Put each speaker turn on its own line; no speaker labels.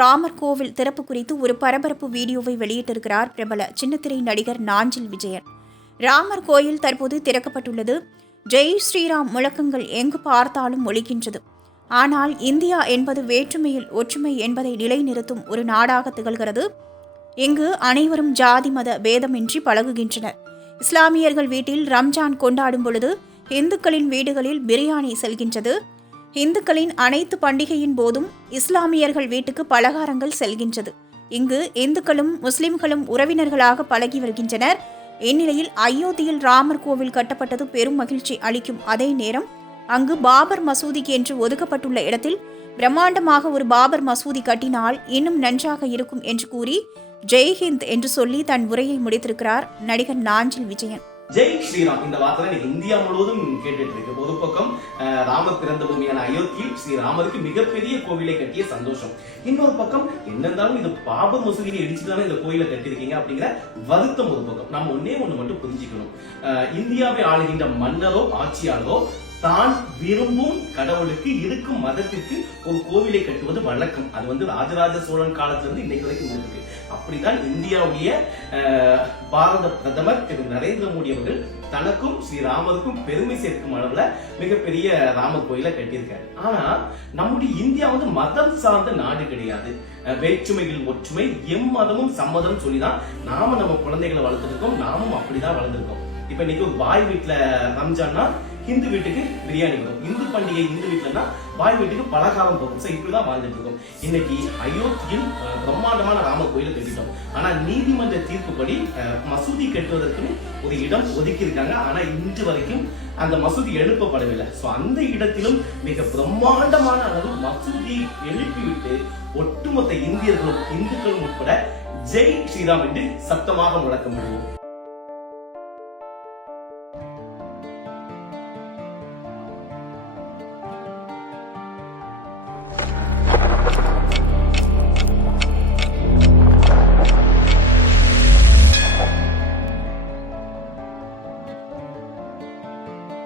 ராமர் கோவில் திறப்பு குறித்து ஒரு பரபரப்பு வீடியோவை வெளியிட்டிருக்கிறார் பிரபல சின்னத்திரை நடிகர் நாஞ்சில் விஜயன். ராமர் கோயில் தற்போது திறக்கப்பட்டுள்ளது. ஜெய் ஸ்ரீராம் முழக்கங்கள் எங்கு பார்த்தாலும் ஒழிக்கின்றது ஆனால் இந்தியா என்பது வேற்றுமையில் ஒற்றுமை என்பதை நிலைநிறுத்தும் ஒரு நாடாக திகழ்கிறது. இங்கு அனைவரும் ஜாதி மத பேதமின்றி பழகுகின்றனர். இஸ்லாமியர்கள் வீட்டில் ரம்ஜான் கொண்டாடும் பொழுது இந்துக்களின் வீடுகளில் பிரியாணி செல்கின்றது. இந்துக்களின் அனைத்து பண்டிகையின் போதும் இஸ்லாமியர்கள் வீட்டுக்கு பலகாரங்கள் செல்கின்றது. இங்கு இந்துக்களும் முஸ்லிம்களும் உறவினர்களாக பழகி வருகின்றனர். இந்நிலையில் அயோத்தியில் ராமர் கோவில் கட்டப்பட்டது பெரும் மகிழ்ச்சி அளிக்கும் அதே நேரம் அங்கு பாபர் மசூதி என்று ஒதுக்கப்பட்டுள்ள இடத்தில் பிரம்மாண்டமாக ஒரு பாபர் மசூதி கட்டினால் இன்னும் நன்றாக இருக்கும் என்று கூறி ஜெய்ஹிந்த் என்று சொல்லி தன் உரையை முடித்திருக்கிறார் நடிகர் நாஞ்சில் விஜயன்.
ஜெய் ஸ்ரீராம் இந்த வார்த்தை இந்தியா முழுவதும் கேட்டுட்டு இருக்கு. ஒரு பக்கம் ராம ராமர் பிறந்த பூமியான அயோத்தியில் ஸ்ரீராமருக்கு மிகப்பெரிய கோவிலை கட்டிய சந்தோஷம். இன்னொரு பக்கம் என்னந்தாலும் இது பாப மசூதியை இடிச்சு தானே இந்த கோயிலை கட்டியிருக்கீங்க அப்படிங்கிற வருத்தம் ஒரு பக்கம். நம்ம ஒன்னே ஒண்ணு மட்டும் புரிஞ்சுக்கணும். அஹ், இந்தியாவை ஆளுகின்ற மன்னரோ ஆட்சியாளரோ தான் விரும்பும் கடவுளுக்கு இருக்கும் மதத்திற்கு ஒரு கோவிலை கட்டுவது வழக்கம். அது வந்து ராஜராஜ சோழன் காலத்துல இருந்து இன்னைக்கு வரைக்கும் இருக்கு அப்படித்தான் இந்தியாவுடைய பாரத பிரதமர் திரு நரேந்திர மோடி அவர்கள் தனக்கும் ஸ்ரீராமருக்கும் பெருமை சேர்க்கும் அளவுல மிகப்பெரிய ராமர் கோயிலை கட்டியிருக்காரு. ஆனா நம்முடைய இந்தியா வந்து மதம் சார்ந்த நாடு கிடையாது. வேற்றுமையில் ஒற்றுமை எம் மதமும் சம்மதம் சொல்லிதான் நாம நம்ம குழந்தைகளை வளர்த்துருக்கோம் நாமும் அப்படிதான் வளர்ந்துருக்கோம். இப்ப இன்னைக்கு ஒரு பாய் வீட்டுல ரம்ஜான்னா இந்து வீட்டுக்கு பிரியாணி வரும். இந்து பண்டிகை இந்து வீட்டுலன்னா பாய் வீட்டுக்கு பலகாரம் போகும். ஸோ இப்படிதான் வாழ்ந்துட்டு இருக்கோம். இன்னைக்கு அயோத்தியில் பிரம்மாண்டமான ராமர் கோயிலை கட்டிட்டோம் ஆனா நீதிமன்ற தீர்ப்புப்படி அஹ், மசூதி கட்டுவதற்குன்னு ஒரு இடம் ஒதுக்கி இருக்காங்க ஆனா இன்று வரைக்கும் அந்த மசூதி எழுப்பப்படவில்லை. ஸோ அந்த இடத்திலும் மிக பிரம்மாண்டமான அளவு மசூதி எழுப்பிவிட்டு ஒட்டுமொத்த இந்தியர்களும் இந்துக்களும் உட்பட ஜெய் ஸ்ரீராம் என்று சத்தமாக முழக்க முடியும்